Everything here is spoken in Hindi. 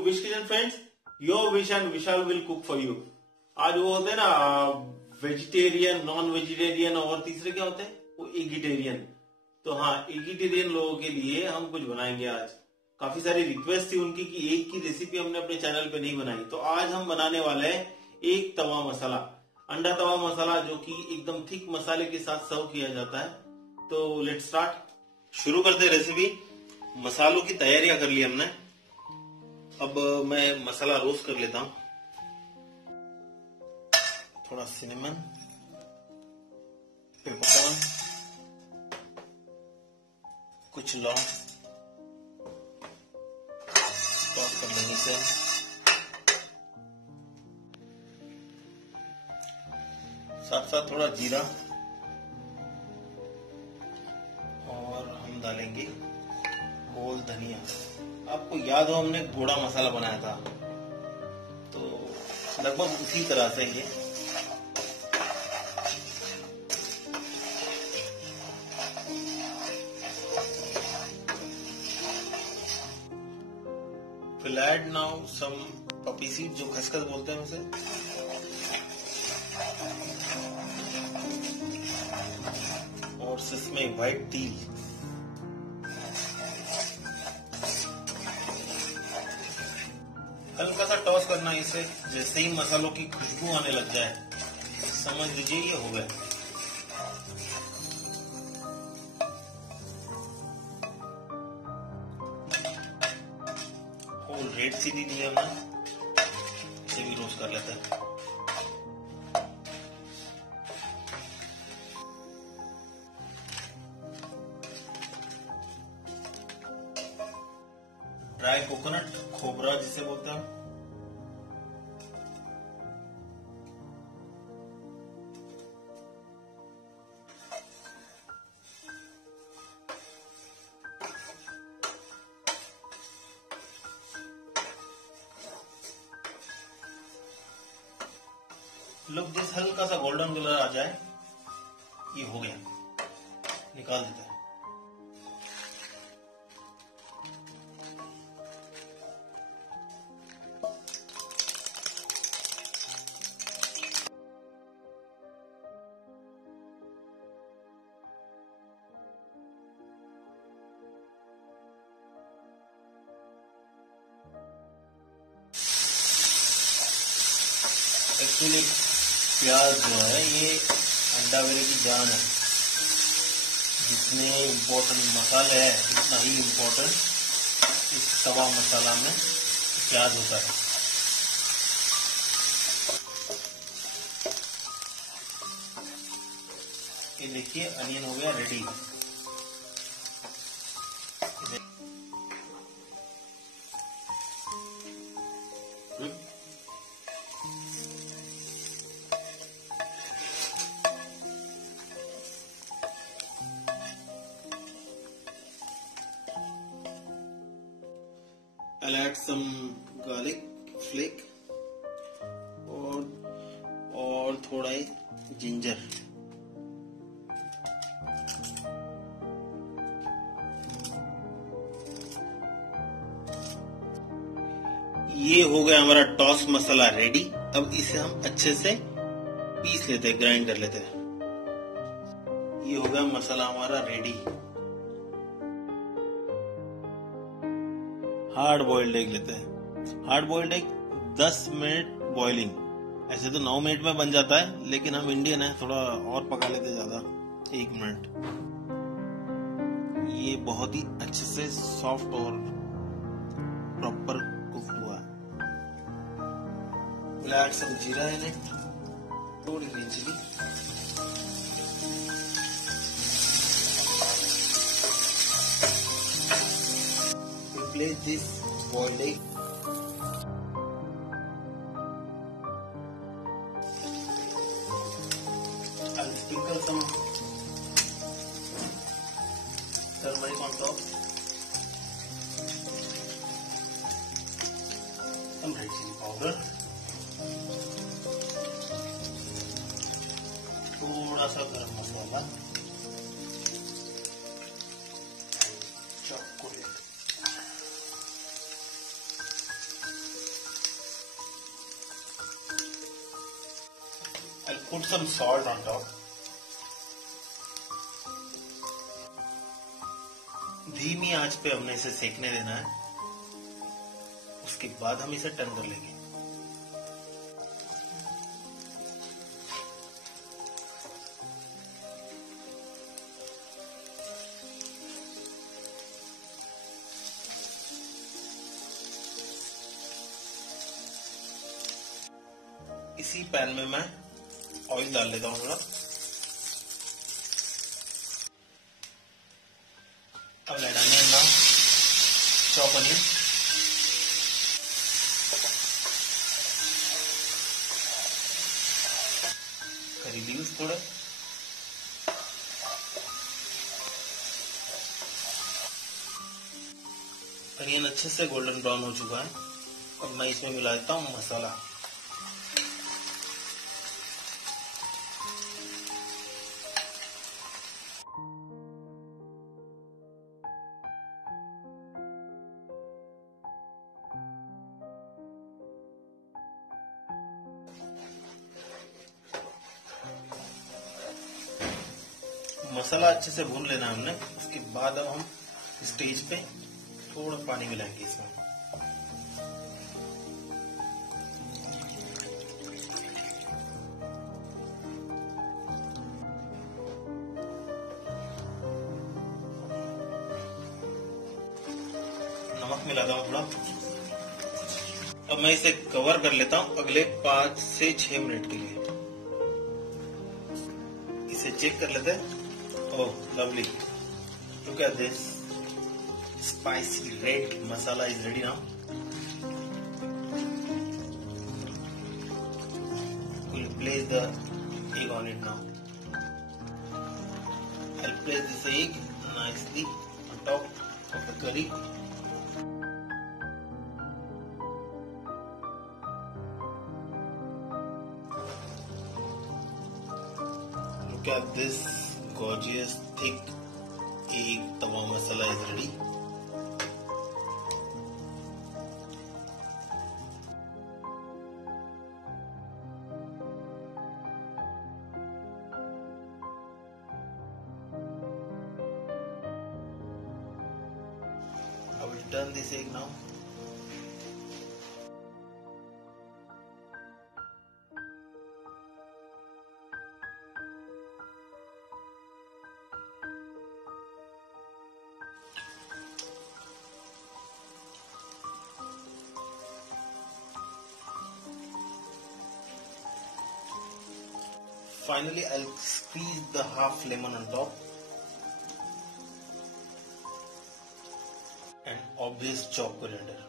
Wish kitchen friends, your wish and Vishal will cook for you. आज वो होते हैं ना वेजिटेरियन, नॉन वेजिटेरियन और तीसरे क्या होते हैं वो एगिटेरियन। तो हाँ, एगिटेरियन लोगों के लिए हम कुछ बनाएंगे आज। काफी सारी रिक्वेस्ट थी उनकी कि एक की रेसिपी हमने अपने चैनल पे नहीं बनाई, तो आज हम बनाने वाले हैं एक तवा मसाला, अंडा तवा मसाला, जो कि एकदम थिक मसाले के साथ सर्व किया जाता है। तो लेट्स स्टार्ट, शुरू करते हैं रेसिपी। मसालों की तैयारियां कर ली हमने, अब मैं मसाला रोस्ट कर लेता हूं। थोड़ा सिनेमन, पेपरकॉर्न, कुछ लौंग टॉस कर लेंगे इसे। साथ साथ थोड़ा जीरा और हम डालेंगे होल धनिया। आपको याद हो हमने घोड़ा मसाला बनाया था, तो लगभग उसी तरह से ये We'll add now some poppy seed, जो खसखस बोलते हैं उसे। और सेसमे व्हाइट तिल। हल्का सा टॉस करना इसे, जैसे ही मसालों की खुशबू आने लग जाए समझ लीजिए ये हो गया। होल रेड चिली ली हमने, इसे भी रोस्ट कर लेते हैं। ड्राई कोकोनट, खोबरा जिसे बोलते हैं। लुक दिस, हल्का सा गोल्डन कलर आ जाए, ये हो गया, निकाल देते हैं। एक्चुअली प्याज जो है ये अंडा बेरे की जान है। जितने इम्पोर्टेंट मसाले हैं उतना ही इम्पोर्टेंट इस तवा मसाला में प्याज होता है। ये देखिए अनियन हो गया ready. I'll add some garlic flake और थोड़ा ही जिंजर। ये हो गया हमारा टॉस मसाला रेडी। अब इसे हम अच्छे से पीस लेते हैं, ग्राइंड कर लेते हैं। ये हो गया मसाला हमारा रेडी। हार्ड बॉइल्ड एग लेते हैं। Hard boiled egg 10 minute boiling, ऐसे तो 9 मिनट में बन जाता है, लेकिन हम इंडियन है, थोड़ा और पका लेते हैं ज्यादा, 1 मिनट। ये बहुत ही अच्छे से सॉफ्ट और प्रॉपर कुक्ड हुआ। We'll add some जीरा in it, थोड़ी green chili, place this boiled egg. I'll sprinkle some turmeric on top, some red chili powder, थोड़ा सा गरम मसाला, chocolate. put some salt on top. धीमी आंच पे हमने इसे सेकने देना है. उसके बाद हम इसे टर्न कर लेंगे. इसी पैन में मैं ऑयल डाल लेता हूं थोड़ा. अब add onion now, chop onion. Curry leaves थोड़े. अनियन अच्छे से गोल्डन ब्राउन हो चुका है. अब मैं इसमें मिला देता हूँ मसाला. मसाला अच्छे से भून लेना हमने. उसके बाद अब हम स्टेज पे थोड़ा पानी मिलाएंगे इसमें. नमक मिलाता हूँ थोड़ा. अब मैं इसे कवर कर लेता हूँ अगले 5 से 6 मिनट के लिए. इसे चेक कर लेते हैं. Oh, lovely. Look at this. Spicy red masala is ready now. We'll place the egg on it now. I'll place this egg nicely on top of the curry. Look at this. Gorgeous thick egg Tawa Masala is ready. I will turn this egg now. Finally, I'll squeeze the half lemon on top. And obvious chopped coriander.